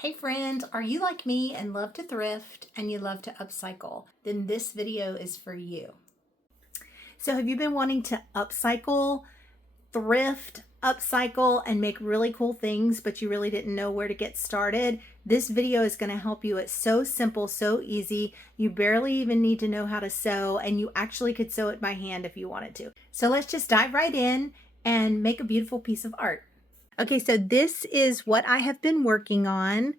Hey friend, are you like me and love to thrift and you love to upcycle? Then this video is for you. So have you been wanting to upcycle, thrift, upcycle, and make really cool things, but you really didn't know where to get started? This video is going to help you. It's so simple, so easy. You barely even need to know how to sew, and you actually could sew it by hand if you wanted to. So let's just dive right in and make a beautiful piece of art. Okay, so this is what I have been working on.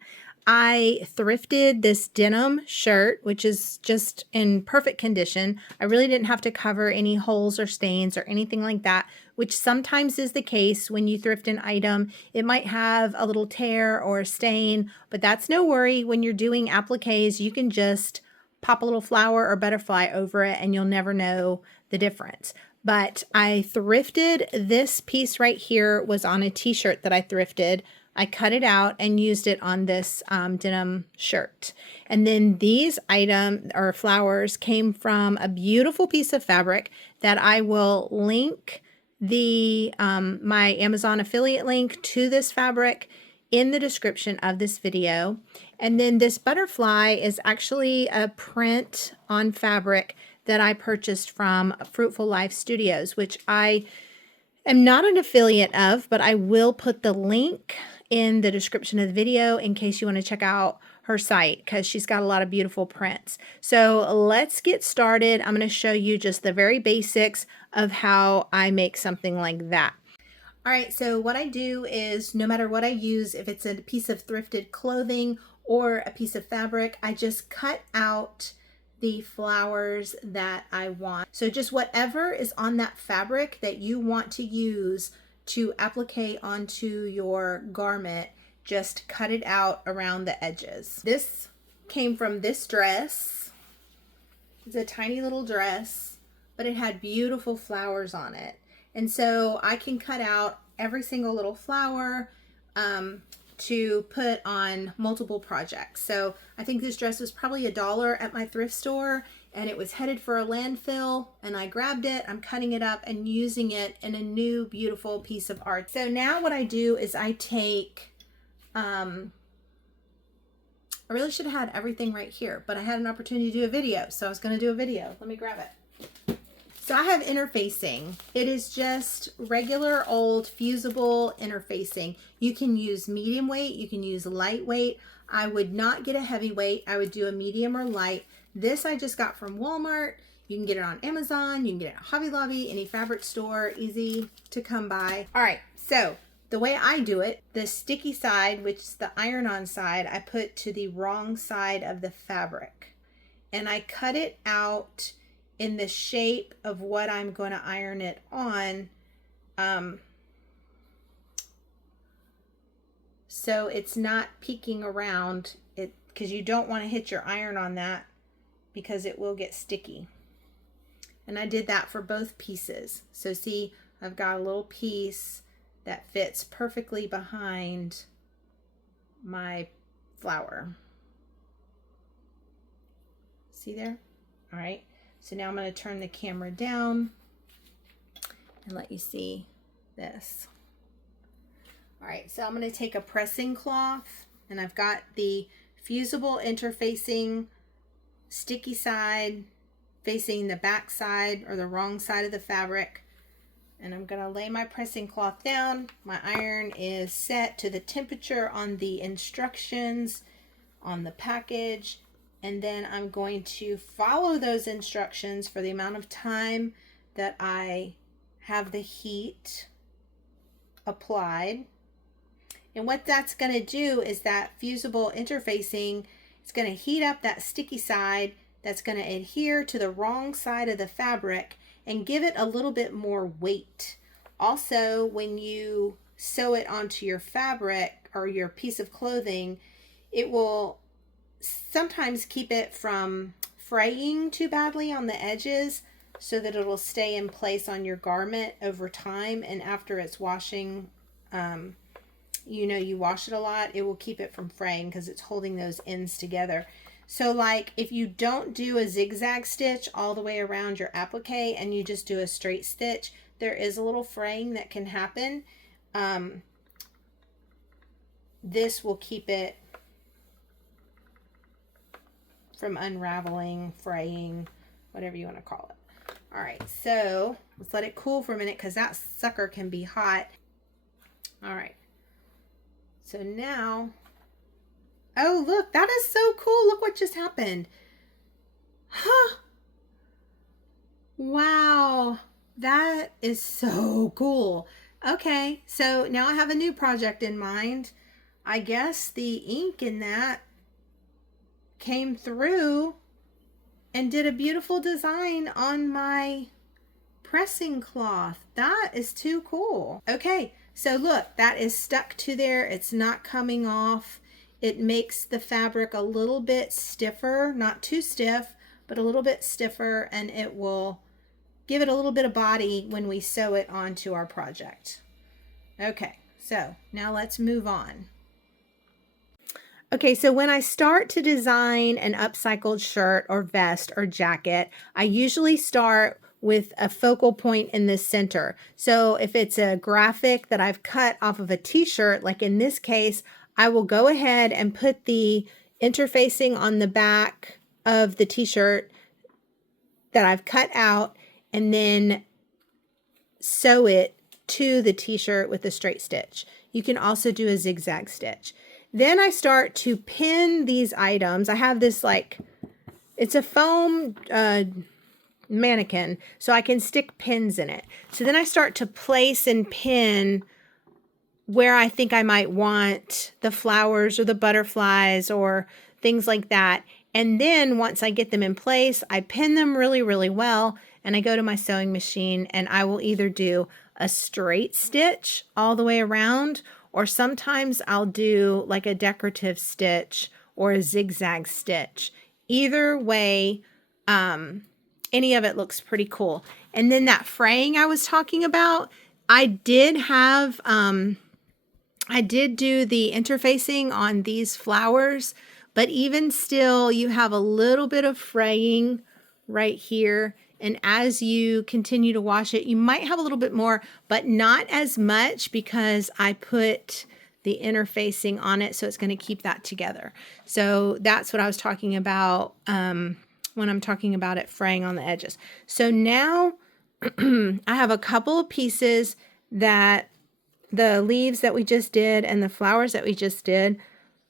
I thrifted this denim shirt, which is just in perfect condition. I really didn't have to cover any holes or stains or anything like that, which sometimes is the case when you thrift an item. It might have a little tear or a stain, but that's no worry. When you're doing appliques, you can just pop a little flower or butterfly over it and you'll never know the difference. But I thrifted this piece right here, was on a t-shirt that I thrifted. I cut it out and used it on this denim shirt. And then these flowers came from a beautiful piece of fabric that I will link the my Amazon affiliate link to this fabric in the description of this video. And then this butterfly is actually a print on fabric that I purchased from Fruitful Life Studios, which I am not an affiliate of, but I will put the link in the description of the video in case you want to check out her site, because she's got a lot of beautiful prints. So let's get started. I'm going to show you just the very basics of how I make something like that. All right, so what I do is, no matter what I use, if it's a piece of thrifted clothing or a piece of fabric, I just cut out the flowers that I want. So just whatever is on that fabric that you want to use to applique onto your garment, just cut it out around the edges. This came from this dress. It's a tiny little dress, but it had beautiful flowers on it. And so I can cut out every single little flower to put on multiple projects. So I think this dress was probably $1 at my thrift store, and it was headed for a landfill, and I grabbed it. I'm cutting it up and using it in a new beautiful piece of art. So now what I do is I take, I really should have had everything right here, but I had an opportunity to do a video, so I was going to do a video. Let me grab it. So I have interfacing. It is just regular old fusible interfacing. You can use medium weight, you can use lightweight. I would not get a heavyweight. I would do a medium or light. This I just got from Walmart. You can get it on Amazon, you can get it at Hobby Lobby, any fabric store, easy to come by. All right, so the way I do it, the sticky side, which is the iron-on side, I put to the wrong side of the fabric. And I cut it out in the shape of what I'm going to iron it on. So it's not peeking around it, because you don't want to hit your iron on that because it will get sticky. And I did that for both pieces. So see, I've got a little piece that fits perfectly behind my flower. See there? All right. So now I'm going to turn the camera down and let you see this. All right, so I'm going to take a pressing cloth, and I've got the fusible interfacing sticky side facing the back side or the wrong side of the fabric. And I'm going to lay my pressing cloth down. My iron is set to the temperature on the instructions on the package. And then I'm going to follow those instructions for the amount of time that I have the heat applied. And what that's going to do is that fusible interfacing, it's going to heat up that sticky side that's going to adhere to the wrong side of the fabric and give it a little bit more weight. Also, when you sew it onto your fabric or your piece of clothing, it will sometimes keep it from fraying too badly on the edges, so that it will stay in place on your garment over time. And after it's washing, you wash it a lot, it will keep it from fraying because it's holding those ends together. So like if you don't do a zigzag stitch all the way around your applique and you just do a straight stitch, there is a little fraying that can happen. This will keep it from unraveling, fraying, whatever you want to call it. All right, so let's let it cool for a minute because that sucker can be hot. All right, so now, oh look, that is so cool. Look what just happened. Huh. Wow, that is so cool. Okay, so now I have a new project in mind. I guess the ink in that came through and did a beautiful design on my pressing cloth. That is too cool. Okay, so look, that is stuck to there. It's not coming off. It makes the fabric a little bit stiffer, not too stiff, but a little bit stiffer, and it will give it a little bit of body when we sew it onto our project. Okay, so now let's move on. Okay, so when I start to design an upcycled shirt or vest or jacket, I usually start with a focal point in the center. So if it's a graphic that I've cut off of a t-shirt, like in this case, I will go ahead and put the interfacing on the back of the t-shirt that I've cut out and then sew it to the t-shirt with a straight stitch. You can also do a zigzag stitch. Then I start to pin these items. I have this it's a foam mannequin, so I can stick pins in it. So then I start to place and pin where I think I might want the flowers or the butterflies or things like that. And then once I get them in place, I pin them really, really well, and I go to my sewing machine and I will either do a straight stitch all the way around, or sometimes I'll do like a decorative stitch or a zigzag stitch. Either way, any of it looks pretty cool. And then that fraying I was talking about, I did do the interfacing on these flowers, but even still, you have a little bit of fraying right here. And as you continue to wash it, you might have a little bit more, but not as much because I put the interfacing on it, so it's going to keep that together. So that's what I was talking about when I'm talking about it fraying on the edges. So now I have a couple of pieces that the leaves that we just did and the flowers that we just did,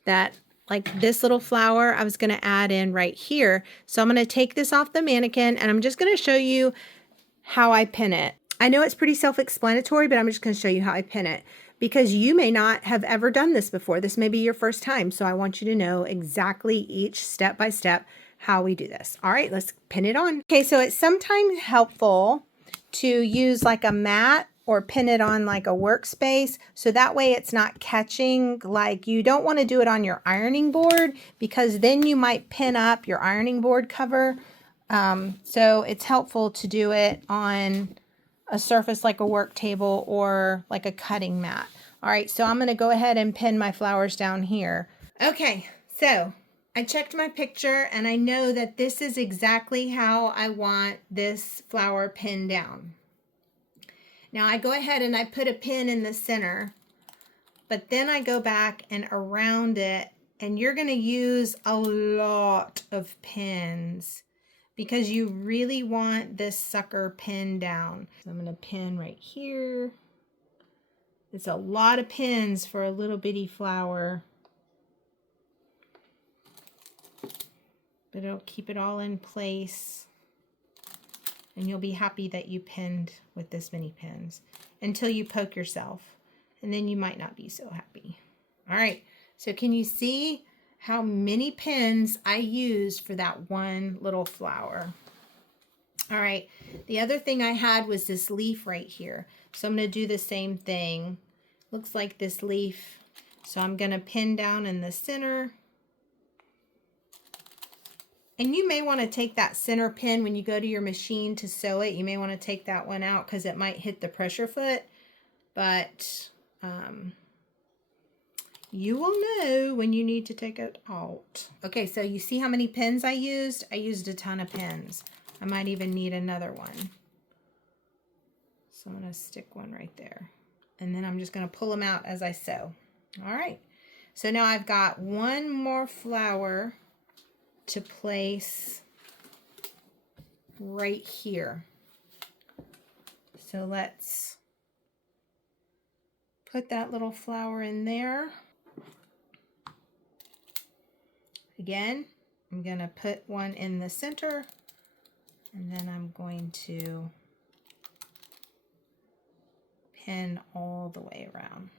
that like this little flower I was going to add in right here. So I'm going to take this off the mannequin and I'm just going to show you how I pin it. I know it's pretty self-explanatory, but I'm just going to show you how I pin it because you may not have ever done this before. This may be your first time. So I want you to know exactly each step by step how we do this. All right, let's pin it on. Okay, so it's sometimes helpful to use like a mat or pin it on like a workspace, so that way it's not catching. Like, you don't want to do it on your ironing board because then you might pin up your ironing board cover. So it's helpful to do it on a surface like a work table or like a cutting mat. All right, so I'm going to go ahead and pin my flowers down here. Okay, so I checked my picture and I know that this is exactly how I want this flower pinned down. Now I go ahead and I put a pin in the center, but then I go back and around it, and you're going to use a lot of pins because you really want this sucker pinned down. So I'm going to pin right here. It's a lot of pins for a little bitty flower, but it'll keep it all in place. And you'll be happy that you pinned with this many pins until you poke yourself. And then you might not be so happy. All right, so can you see how many pins I used for that one little flower? All right, the other thing I had was this leaf right here. So I'm going to do the same thing. Looks like this leaf. So I'm going to pin down in the center. And you may want to take that center pin when you go to your machine to sew it. You may want to take that one out because it might hit the pressure foot. But you will know when you need to take it out. Okay, so you see how many pins I used? I used a ton of pins. I might even need another one. So I'm going to stick one right there. And then I'm just going to pull them out as I sew. All right. So now I've got one more flower to place right here. So let's put that little flower in there. Again, I'm going to put one in the center, and then I'm going to pin all the way around.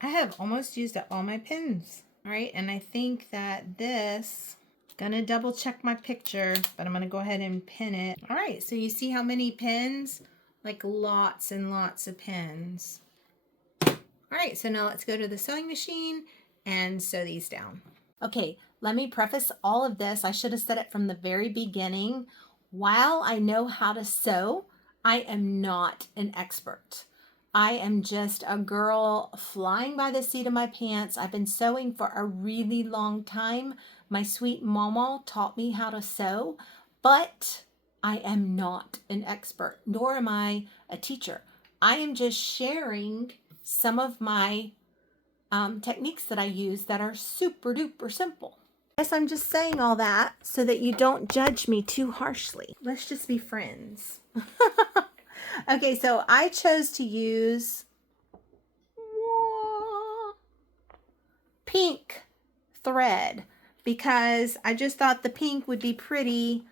I have almost used up all my pins. All right, and I think that this, gonna double check my picture, but I'm gonna go ahead and pin it. All right, so you see how many pins? Like lots and lots of pins. All right, so now let's go to the sewing machine and sew these down. Okay, let me preface all of this. I should have said it from the very beginning. While I know how to sew, I am not an expert. I am just a girl flying by the seat of my pants. I've been sewing for a really long time. My sweet mama taught me how to sew, but I am not an expert, nor am I a teacher. I am just sharing some of my techniques that I use that are super duper simple. Yes, I'm just saying all that so that you don't judge me too harshly. Let's just be friends. Okay, so I chose to use pink thread because I just thought the pink would be pretty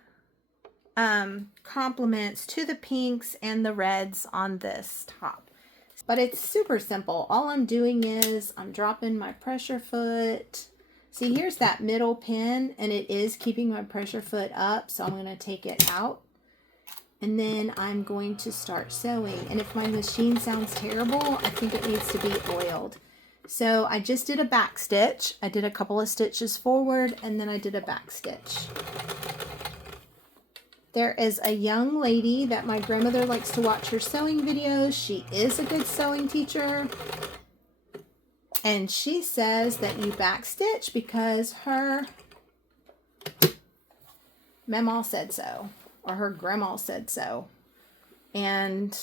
complements to the pinks and the reds on this top. But it's super simple. All I'm doing is I'm dropping my pressure foot. See, here's that middle pin, and it is keeping my pressure foot up, so I'm going to take it out. And then I'm going to start sewing. And if my machine sounds terrible, I think it needs to be oiled. So I just did a back stitch. I did a couple of stitches forward, and then I did a back stitch. There is a young lady that my grandmother likes to watch her sewing videos. She is a good sewing teacher. And she says that you back stitch because her mama said so, or her grandma said so. And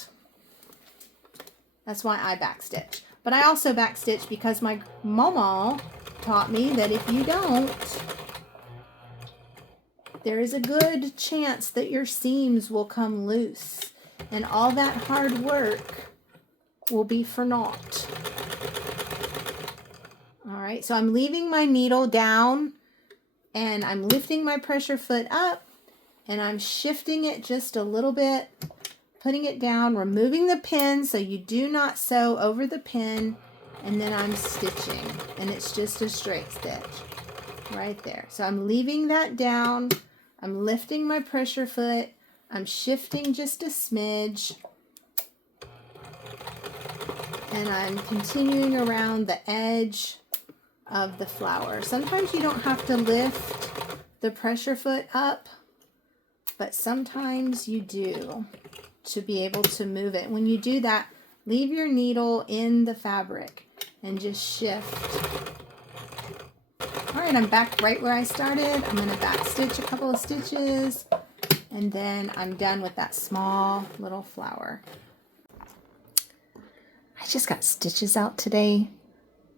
that's why I back stitch. But I also back stitch because my mama taught me that if you don't, there is a good chance that your seams will come loose. And all that hard work will be for naught. All right, so I'm leaving my needle down and I'm lifting my pressure foot up and I'm shifting it just a little bit, putting it down, removing the pin so you do not sew over the pin, and then I'm stitching, and it's just a straight stitch right there. So I'm leaving that down, I'm lifting my pressure foot, I'm shifting just a smidge, and I'm continuing around the edge of the flower. Sometimes you don't have to lift the pressure foot up, but sometimes you do to be able to move it. When you do that, leave your needle in the fabric and just shift. All right, I'm back right where I started. I'm going to back stitch a couple of stitches, and then I'm done with that small little flower. I just got stitches out today,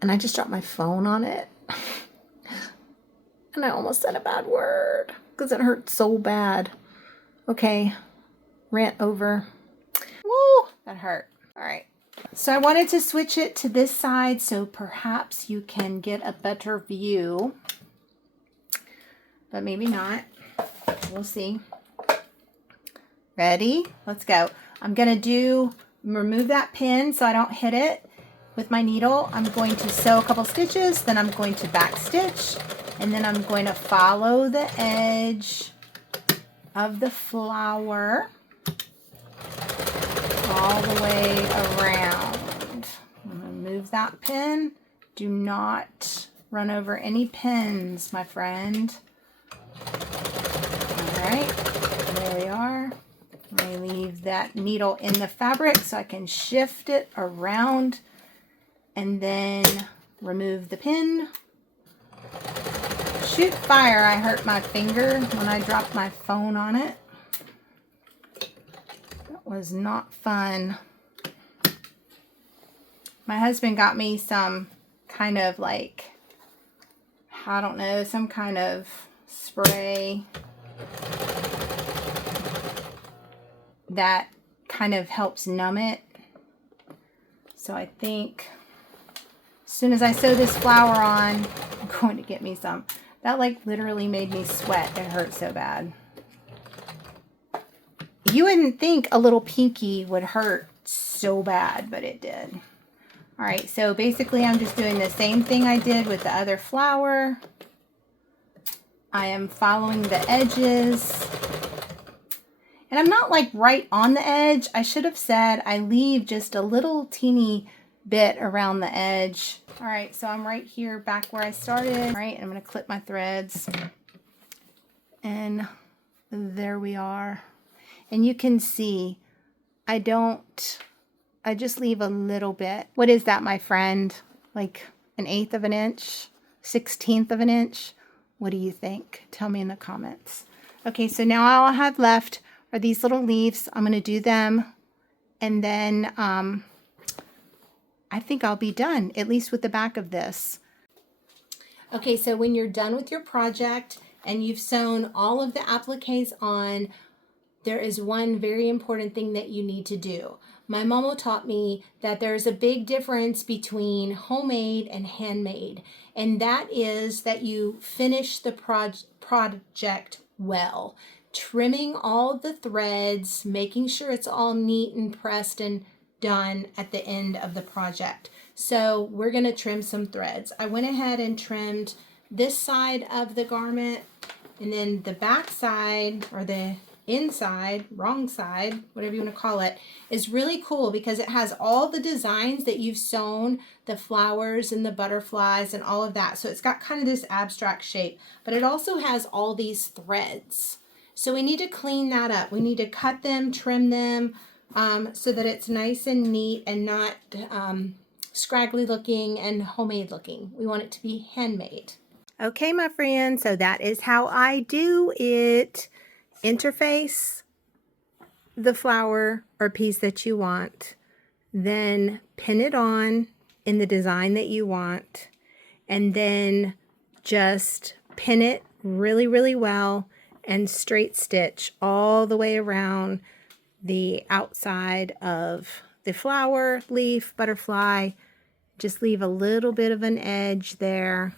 and I just dropped my phone on it. And I almost said a bad word because it hurt so bad. Okay, rant over. Woo, that hurt. All right. So I wanted to switch it to this side so perhaps you can get a better view. But maybe not. We'll see. Ready? Let's go. I'm going to remove that pin so I don't hit it. With my needle, I'm going to sew a couple stitches, then I'm going to back stitch, and then I'm going to follow the edge of the flower all the way around. I'm going to move that pin. Do not run over any pins, my friend. All right, there we are. I leave that needle in the fabric so I can shift it around and then remove the pin. Shoot fire, I hurt my finger when I dropped my phone on it. That was not fun. My husband got me some kind of like, I don't know, some kind of spray that kind of helps numb it. So I think as soon as I sew this flower on, I'm going to get me some. That like literally made me sweat. It hurt so bad. You wouldn't think a little pinky would hurt so bad, but it did. All right, so basically I'm just doing the same thing I did with the other flower. I am following the edges. And I'm not like right on the edge. I should have said I leave just a little teeny bit around the edge. All right, so I'm right here back where I started. All right, I'm gonna clip my threads. And there we are. And you can see, I just leave a little bit. What is that, my friend? Like 1/8 of an inch? 1/16 of an inch? What do you think? Tell me in the comments. Okay, so now all I have left are these little leaves. I'm gonna do them, and then I think I'll be done, at least with the back of this. Okay, so when you're done with your project and you've sewn all of the appliques on, there is one very important thing that you need to do. My mama taught me that there's a big difference between homemade and handmade, and that is that you finish the project well, trimming all the threads, making sure it's all neat and pressed and done at the end of the project. So we're going to trim some threads. I went ahead and trimmed this side of the garment, and then the back side, or the inside, wrong side, whatever you want to call it, is really cool because it has all the designs that you've sewn, the flowers and the butterflies and all of that. So it's got kind of this abstract shape, but it also has all these threads. So we need to clean that up. We need to cut them, trim them, so that it's nice and neat and not scraggly looking and homemade looking. We want it to be handmade. Okay, my friend, so that is how I do it. Interface the flower or piece that you want, then pin it on in the design that you want, and then just pin it really, really well and straight stitch all the way around the outside of the flower, leaf, butterfly. Just leave a little bit of an edge there.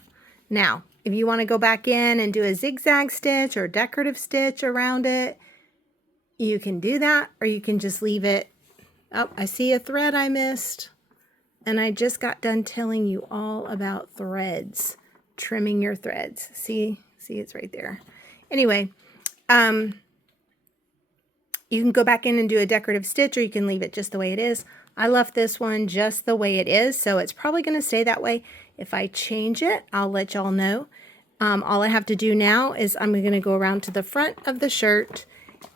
Now, if you want to go back in and do a zigzag stitch or decorative stitch around it, you can do that, or you can just leave it. Oh, I see a thread I missed. And I just got done telling you all about threads, trimming your threads. See, it's right there. Anyway, you can go back in and do a decorative stitch, or you can leave it just the way it is. I left this one just the way it is, so it's probably going to stay that way. If I change it, I'll let y'all know. All I have to do now is I'm going to go around to the front of the shirt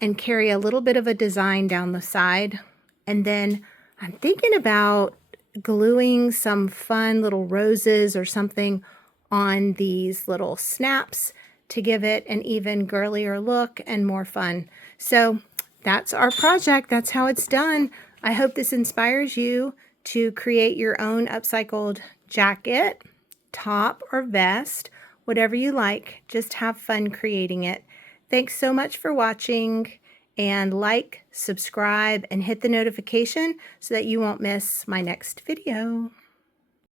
and carry a little bit of a design down the side. And then I'm thinking about gluing some fun little roses or something on these little snaps to give it an even girlier look and more fun. So that's our project. That's how it's done. I hope this inspires you to create your own upcycled jacket, top, or vest, whatever you like. Just have fun creating it. Thanks so much for watching, and like, subscribe, and hit the notification so that you won't miss my next video.